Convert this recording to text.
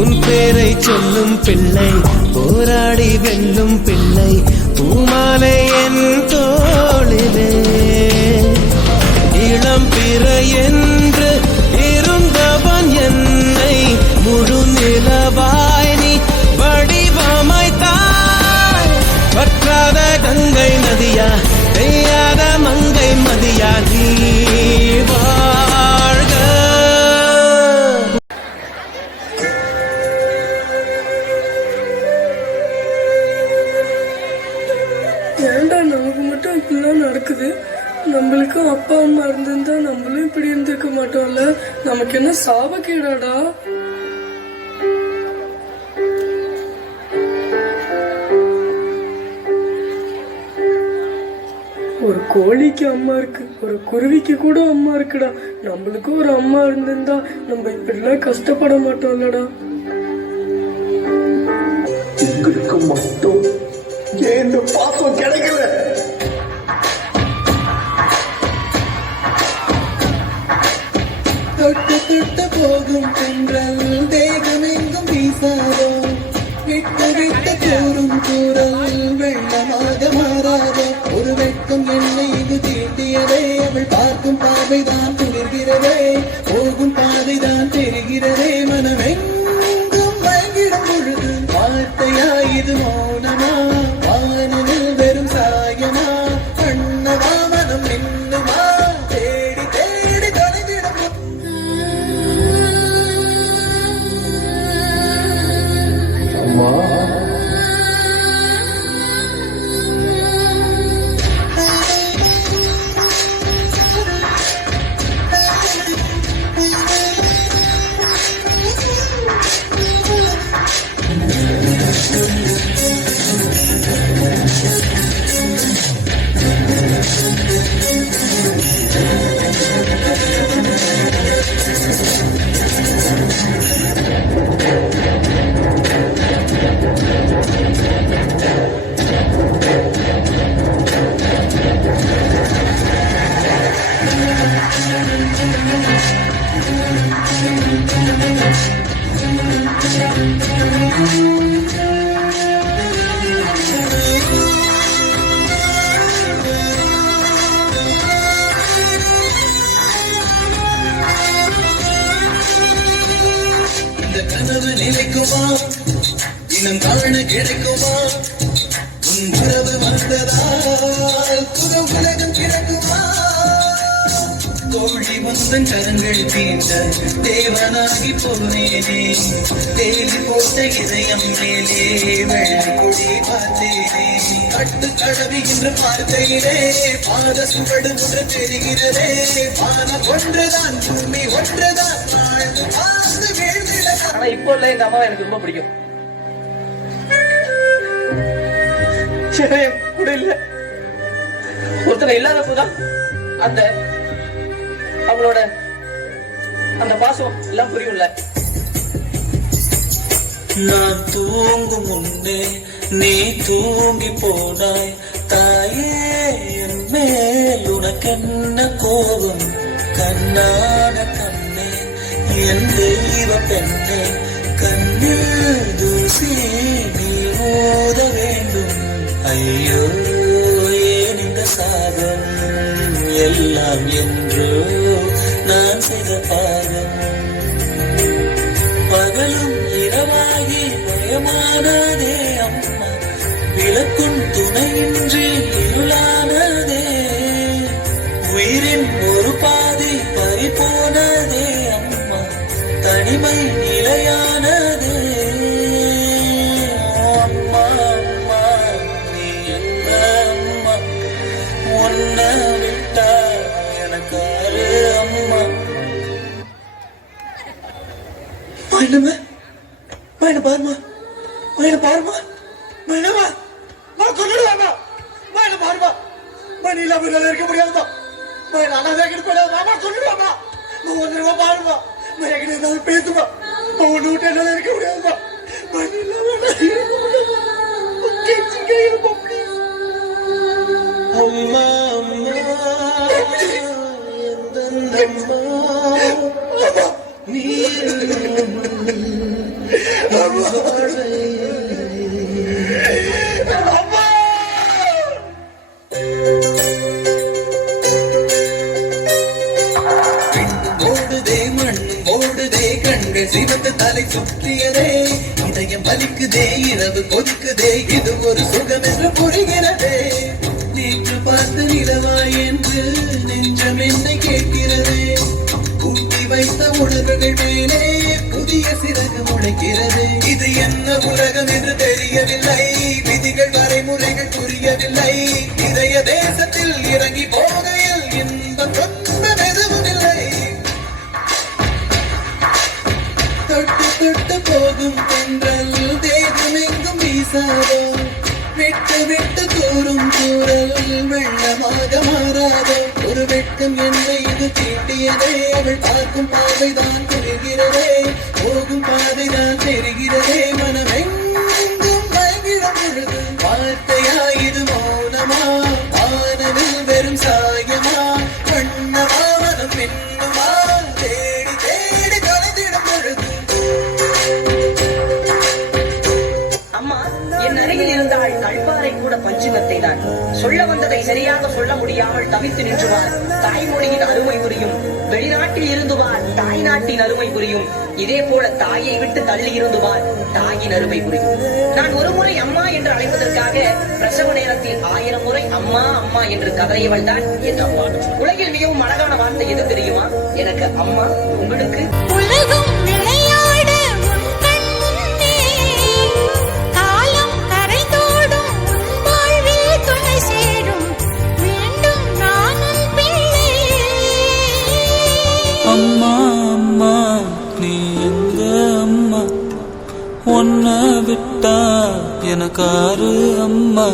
உன் பேரை சொல்லும் பிள்ளை போராடி வெல்லும் பிள்ளை பூமாலை என் தோளிலே இளம் பிறை என்று இருந்தவன் என்னை முழு நிலவாய் நீ வடிவமைத்தாய். வற்றாத கங்கை நதியா பெய்யாத மங்கை மதியா நீ வாழ்க. ஏன்டா நமக்கு மட்டும் இப்படிலாம் நடக்குது? நம்மளுக்கும் அப்பா அம்மா இருந்திருந்தா நம்மளும் இப்படி இருந்திருக்க மாட்டோம்ல. நமக்கு என்ன சாபக்கேடாடா? ஒரு கோழிக்கு அம்மா இருக்கு, ஒரு குருவிக்கு கூட அம்மா இருக்குடா. நம்மளுக்கும் ஒரு அம்மா இருந்திருந்தா நம்ம இப்படிலாம் கஷ்டப்பட மாட்டோம்லடா. எங்களுக்கு மட்டும் ஏன் இந்த பாசம் கிடைக்கல? தொட்டு தொட்டு போகும் தென்றல் தேகம் எங்கும் வீசாதோ, விட்டு விட்டு கூறும் கூறல் வெள்ளமாக மாறாதோ. ஒரு வெட்கம் என்னை இது தீட்டியதே, அவள் பார்க்கும் பார்வைதான் குளிர்கிறதே, போகும் பாதைதான் தெரிகிறதே. மனமெங்கும் மயங்கிடும் பொழுது வார்த்தையா இது மௌனமா, வானவில் வெறும் சாயமா, கண்ணவா மனம் என்னுமா, தேடி தேடி தொலைந்திடும். அம்மா கனவு நிலைக்குமா, இனம் காண கிடைக்குமா, உன் உறவு வந்ததால் புது உலகம் பிறக்குமா. கோழி வந்தன் கரங்கள் தீண்ட தேவனாகி போனேனே, தேலி போட்ட இதயம் மேலே வெள்ளி கொடி பார்த்தேனே. கட்டு கடவுகின்ற பார்த்தையிலே பாத சுவடு ஒன்று தெரிகிறதே, வானம் ஒன்றுதான் பூமி ஒன்றுதான் வாழ்ந்து வாழ்ந்து வீழ்ந்திட. ஆனா இப்போ இல்ல எங்க அம்மாவை எனக்கு ரொம்ப பிடிக்கும். கூட இல்ல ஒருத்தனை இல்லாதப்போதான் அந்த அவங்களோட அந்த பாசம் எல்லாம் புரியும்ல. நான் தூங்கும் முன்னே நீ தூங்கி போனாய் தாயே, என் மேல் உனக்கென்ன கோபம்? கண்ணான கண்ணே என் தெய்வ பெண்ணே, கண்ணில் தூசி நீ ஓத வேண்டும். ஐயோ ஏன் இந்த சாபம் எல்லாம் என்றோ நான் செய்த பாவம். பகலும் இரவாகி பயமானதே அம்மா, விளக்கும் துணையின்றி இருளானதே. உயிரின் ஒரு பாதி பறிபோனதே அம்மா, தனிமை நிலையானதே. அம்மா அம்மா நீ எங்க அம்மா, உன்னை விட்டா எனக்கு அம்மா. மைனமா மைன பாருமா, மைன பாருமா, மைனமா நான் கொண்டுடுவாமா, மைன பாருமா, மணி இல்லாம இருக்க முடியாதுமா, மைன அனாதைக்கு போடாமா கொண்டுடுவாமா, வந்துருவா பாருமா, மையக்கிட்ட ஏதாவது பேசுமா, ஒன்று விட்டு என்னால இருக்க முடியாதுமா, மணி இல்லாம இருக்க முடியாது. அம்மா அம்மா எந்த அம்மா நீ ஓடுதே மண் ஓடுதே கண்கள் சிவந்து தலை சுற்றியதே இதயம் பலிக்குதே இரவு கொதிக்குதே இது ஒரு சுகம் என்று புரிகிறதே நேற்று பார்த்த நிலவாய் என்று நெஞ்சம் என்னை கேட்கிறதே ஊட்டி வைத்த உணர்வுகள் மேலே புதிய சிறகு முளைக்கிறது இது என்ன உலகம் என்று தெரியவில்லை விதிகள் வரைமுறைகள் புரியவில்லை இதய தேசத்தில் இறங்கி போகையில் இன்பம் சொந்தம் எதுவும் இல்லை தொட்டு தொட்டு போகும் தென்றல் தேகம் எங்கும் வீசாதோ விட்டு விட்டு கூறும் கூறல் வெள்ளமாக மாறாதோ ஒரு வெட்கம் என்னை இது தீட்டியதே அவள் பார்க்கும் பாதைதான் புரிகிறதே போகும் பாதைதான் தெரிகிறதே மனமெங்கும் மயங்கிடும் பொழுது வார்த்தையா இது மௌனமா வானவில் வெறும் சாயமா வண்ணமா மனம் பின்னுமா தேடி தேடி தொலைந்திடும் பொழுது அம்மா என் அருகில் இருந்தால் கல்பாறை கூட பஞ்சுமத்தை தான் சொல்ல வந்ததை சரியாக சொல்ல முடியாமல் தவித்து நின்றுவார் தாய்மொழியின் அருமை புரியும் வெளிநாட்டில் இருந்துவார் தாய் நாட்டின் அருமை புரியும் இதே போல தாயை விட்டு தள்ளி இருந்துவார் தாயின் அருமை புரியும் நான் ஒரு முறை அம்மா என்று அழைப்பதற்காக பிரசவ நேரத்தில் 1000 முறை அம்மா அம்மா என்று கதறியவள் தான் என் அம்மா உலகில் மிகவும் அழகான வார்த்தை எது தெரியுமா எனக்கு அம்மா உங்களுக்கு உலகம் விளையாட உன் கண்ணே காலம் கரைதோடும் உன் வாழ்வில் துணை சேரும் மீண்டும் நான் உன் பிள்ளை அம்மா அம்மா நீ எங்க அம்மா உன்னை விட்டா எனக்காரு அம்மா